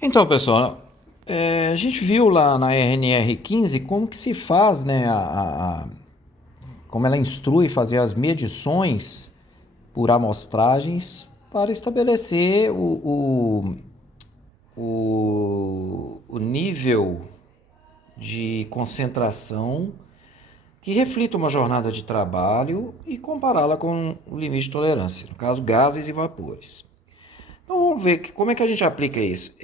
Então, pessoal, a gente viu lá na RNR15 como que se faz, né, como ela instrui fazer as medições por amostragens para estabelecer o nível de concentração que reflita uma jornada de trabalho e compará-la com o limite de tolerância, no caso, gases e vapores. Então, vamos ver como é que a gente aplica isso.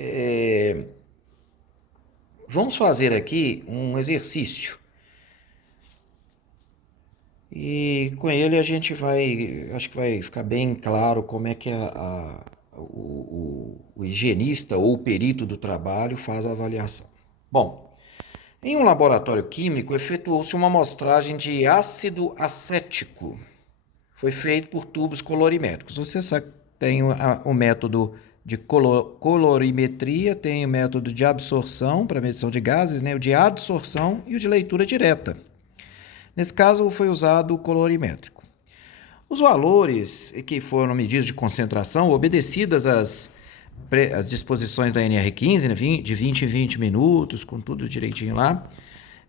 Vamos fazer aqui um exercício e com ele a gente acho que vai ficar bem claro como é que o higienista ou o perito do trabalho faz a avaliação. Bom, em um laboratório químico efetuou-se uma amostragem de ácido acético. Foi feito por tubos colorimétricos. Você sabe, tem o método de colorimetria, tem o método de absorção para medição de gases, né? O de adsorção e o de leitura direta. Nesse caso, foi usado o colorimétrico. Os valores que foram medidos de concentração, obedecidas as disposições da NR15, né, de 20 em 20 minutos, com tudo direitinho lá,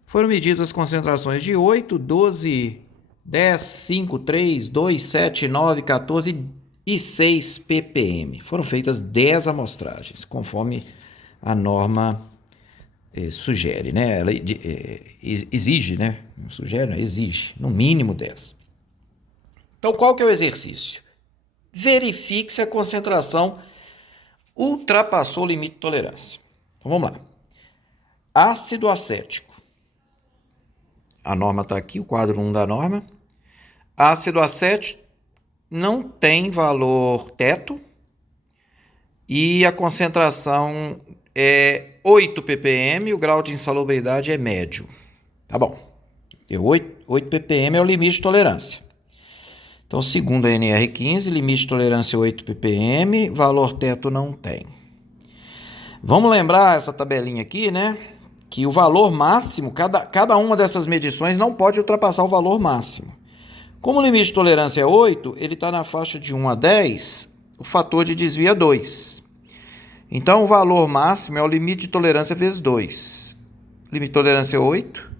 foram medidas as concentrações de 8, 12, 10, 5, 3, 2, 7, 9, 14 e 6 ppm. Foram feitas 10 amostragens, conforme a norma sugere, né? Ela exige, né? Não sugere, não, exige, no mínimo 10. Então, qual que é o exercício? Verifique se a concentração ultrapassou o limite de tolerância. Então, vamos lá. Ácido acético. A norma está aqui, o quadro 1 da norma. Ácido acético não tem valor teto e a concentração é 8 ppm, o grau de insalubridade é médio. Tá bom. 8 ppm é o limite de tolerância. Então, segundo a NR15, limite de tolerância 8 ppm, valor teto não tem. Vamos lembrar essa tabelinha aqui, né? Que o valor máximo, cada uma dessas medições não pode ultrapassar o valor máximo. Como o limite de tolerância é 8, ele está na faixa de 1 a 10, o fator de desvio é 2. Então, o valor máximo é o limite de tolerância vezes 2. Limite de tolerância é 8,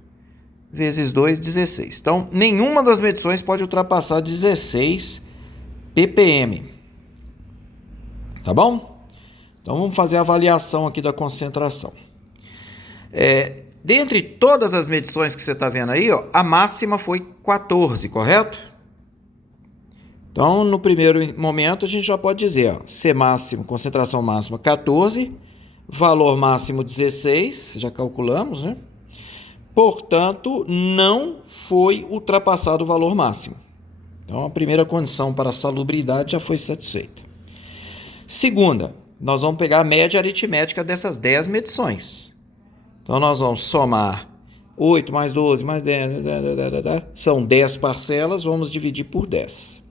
vezes 2, 16. Então, nenhuma das medições pode ultrapassar 16 ppm. Tá bom? Então, vamos fazer a avaliação aqui da concentração. Dentre todas as medições que você está vendo aí, ó, a máxima foi 14, correto? Então, no primeiro momento, a gente já pode dizer, ó, C máximo, concentração máxima 14, valor máximo 16, já calculamos, né? Portanto, não foi ultrapassado o valor máximo. Então, a primeira condição para a salubridade já foi satisfeita. Segunda, nós vamos pegar a média aritmética dessas 10 medições. Então, nós vamos somar 8 mais 12 mais 10, são 10 parcelas, vamos dividir por 10.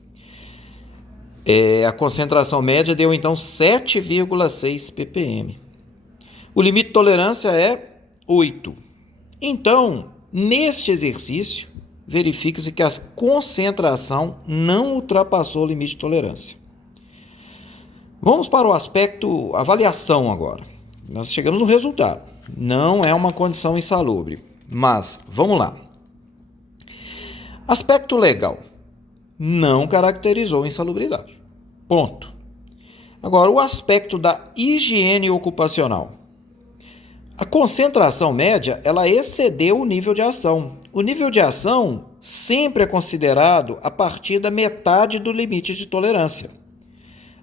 A concentração média deu, então, 7,6 ppm. O limite de tolerância é 8. Então, neste exercício, verifique-se que a concentração não ultrapassou o limite de tolerância. Vamos para o aspecto avaliação agora. Nós chegamos no resultado. Não é uma condição insalubre, mas vamos lá. Aspecto legal. Não caracterizou insalubridade. Ponto. Agora, o aspecto da higiene ocupacional. A concentração média, ela excedeu o nível de ação. O nível de ação sempre é considerado a partir da metade do limite de tolerância.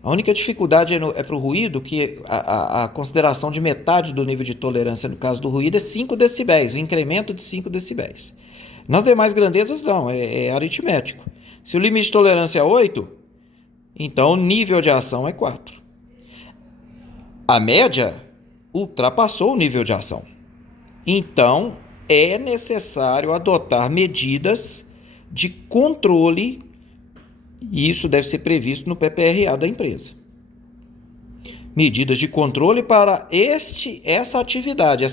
A única dificuldade é para o ruído, que a consideração de metade do nível de tolerância, no caso do ruído, é 5 decibéis, o incremento de 5 decibéis. Nas demais grandezas, não, é aritmético. Se o limite de tolerância é 8, então o nível de ação é 4. A média ultrapassou o nível de ação. Então, é necessário adotar medidas de controle, e isso deve ser previsto no PPRA da empresa. Medidas de controle para essa atividade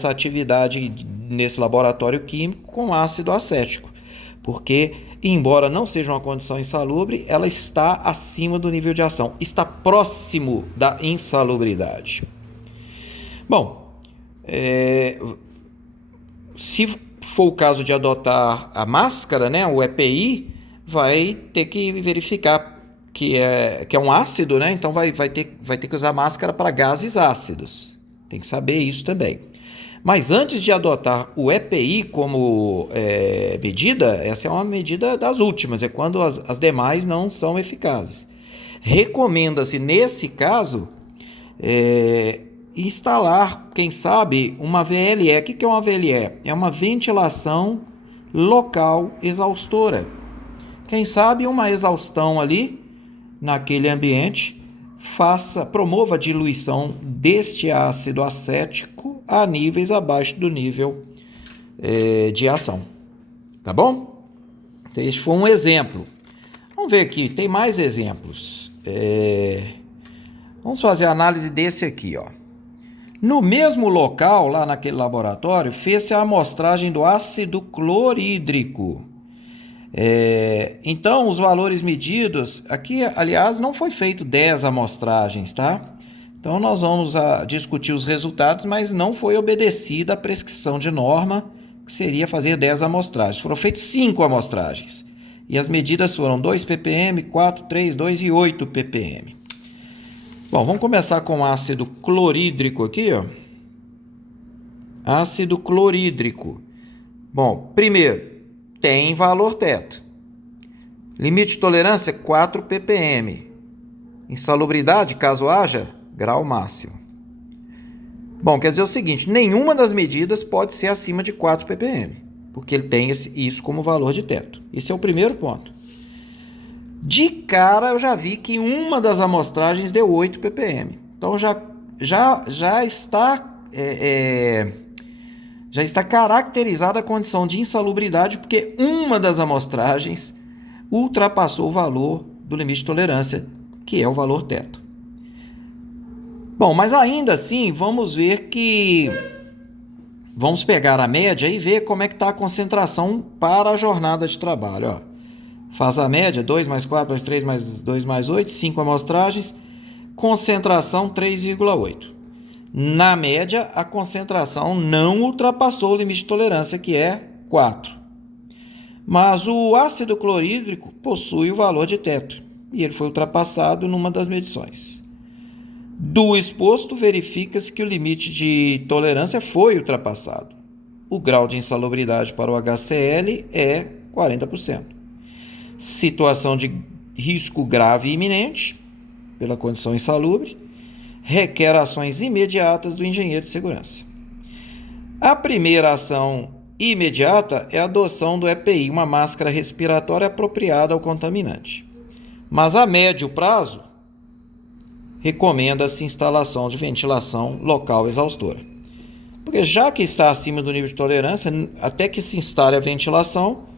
nesse laboratório químico com ácido acético, porque, embora não seja uma condição insalubre, ela está acima do nível de ação, está próximo da insalubridade. Bom, se for o caso de adotar a máscara, né, o EPI, vai ter que verificar que é um ácido, né? Então vai ter que usar máscara para gases ácidos. Tem que saber isso também. Mas antes de adotar o EPI como medida, essa é uma medida das últimas, é quando as demais não são eficazes. Recomenda-se, nesse caso, instalar, quem sabe, uma VLE. O que é uma VLE? É uma ventilação local exaustora. Quem sabe uma exaustão ali, naquele ambiente, promova a diluição deste ácido acético a níveis abaixo do nível de ação. Tá bom? Então, este foi um exemplo. Vamos ver aqui, tem mais exemplos. Vamos fazer a análise desse aqui, ó. No mesmo local, lá naquele laboratório, fez-se a amostragem do ácido clorídrico. Então, os valores medidos, aqui, aliás, não foi feito 10 amostragens, tá? Então, nós vamos discutir os resultados, mas não foi obedecida a prescrição de norma, que seria fazer 10 amostragens. Foram feitas 5 amostragens. E as medidas foram 2 ppm, 4, 3, 2 e 8 ppm. Bom, vamos começar com ácido clorídrico aqui, ó. Ácido clorídrico. Bom, primeiro, tem valor teto. Limite de tolerância, 4 ppm. Insalubridade, caso haja, grau máximo. Bom, quer dizer o seguinte, nenhuma das medidas pode ser acima de 4 ppm, porque ele tem isso como valor de teto. Esse é o primeiro ponto. De cara, eu já vi que uma das amostragens deu 8 ppm. Então, já está caracterizada a condição de insalubridade, porque uma das amostragens ultrapassou o valor do limite de tolerância, que é o valor teto. Bom, mas ainda assim, vamos pegar a média e ver como é que está a concentração para a jornada de trabalho. Ó. Faz a média, 2 mais 4 mais 3 mais 2 mais 8, 5 amostragens, concentração 3,8. Na média, a concentração não ultrapassou o limite de tolerância, que é 4. Mas o ácido clorídrico possui o valor de teto, e ele foi ultrapassado numa das medições. Do exposto, verifica-se que o limite de tolerância foi ultrapassado. O grau de insalubridade para o HCl é 40%. Situação de risco grave e iminente, pela condição insalubre, requer ações imediatas do engenheiro de segurança. A primeira ação imediata é a adoção do EPI, uma máscara respiratória apropriada ao contaminante. Mas a médio prazo, recomenda-se instalação de ventilação local exaustora. Porque já que está acima do nível de tolerância, até que se instale a ventilação,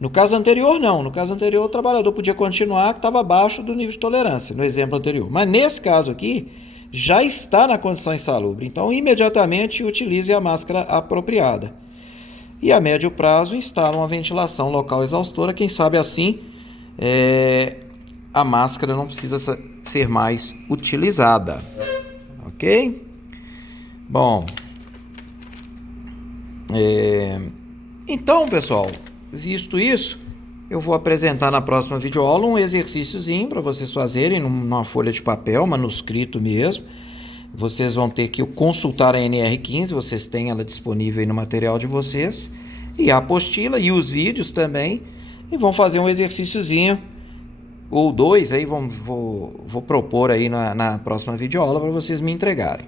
no caso anterior, não. No caso anterior, o trabalhador podia continuar, que estava abaixo do nível de tolerância, no exemplo anterior. Mas nesse caso aqui, já está na condição insalubre. Então, imediatamente, utilize a máscara apropriada. E a médio prazo, instala uma ventilação local exaustora. Quem sabe assim, a máscara não precisa ser mais utilizada. Ok? Bom. Então, pessoal, visto isso, eu vou apresentar na próxima videoaula um exercíciozinho para vocês fazerem numa folha de papel, manuscrito mesmo. Vocês vão ter que consultar a NR15, vocês têm ela disponível aí no material de vocês, e a apostila e os vídeos também, e vão fazer um exercíciozinho, ou 2, aí vou propor aí na próxima videoaula para vocês me entregarem.